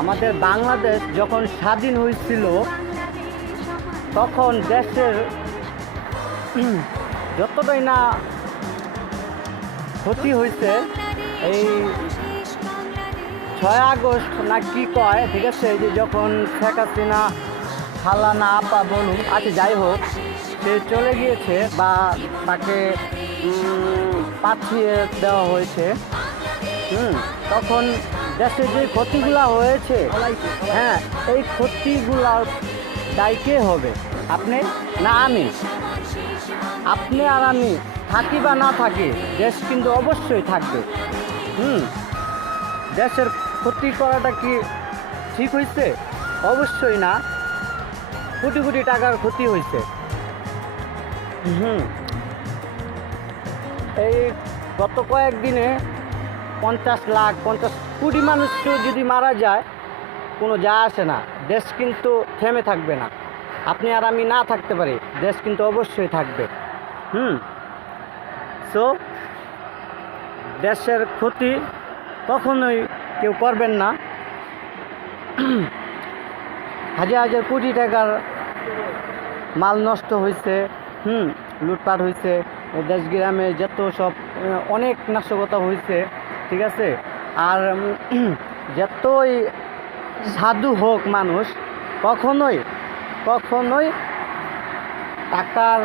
আমাদের বাংলাদেশ যখন স্বাধীন হয়েছিল তখন দেশের যতটাই না ক্ষতি হয়েছে, এই 6 আগস্ট না কি কয়, ঠিক আছে, যে যখন শেখ হাসিনা খালা না আপা বলুন, আচ্ছা যাই হোক, সে চলে গিয়েছে বা তাকে পাঠিয়ে দেওয়া হয়েছে, তখন দেশে যে ক্ষতিগুলো হয়েছে, হ্যাঁ, এই ক্ষতিগুলার দায় কে হবে? আপনি না আমি? আপনি আর আমি থাকি বা না থাকি, দেশ কিন্তু অবশ্যই থাকবে। দেশের ক্ষতি করাটা কি ঠিক হয়েছে? অবশ্যই না। কোটি কোটি টাকার ক্ষতি হয়েছে। এই গত কয়েকদিনে 50 কোটি মানুষ যদি মারা যায়, কোনো যায় আসে না, দেশ কিন্তু থেমে থাকবে না। আপনি আর আমি না থাকতে পারি, দেশ কিন্তু অবশ্যই থাকবে। সো দেশের ক্ষতি কখনোই কেউ করবেন না। হাজার হাজার কোটি টাকার মাল নষ্ট হয়েছে, লুটপাট হয়েছে, দেশ গ্রামে যত সব অনেক নাশকতা হয়েছে, ঠিক আছে। আর যতই সাধু হোক মানুষ, কখনোই টাকার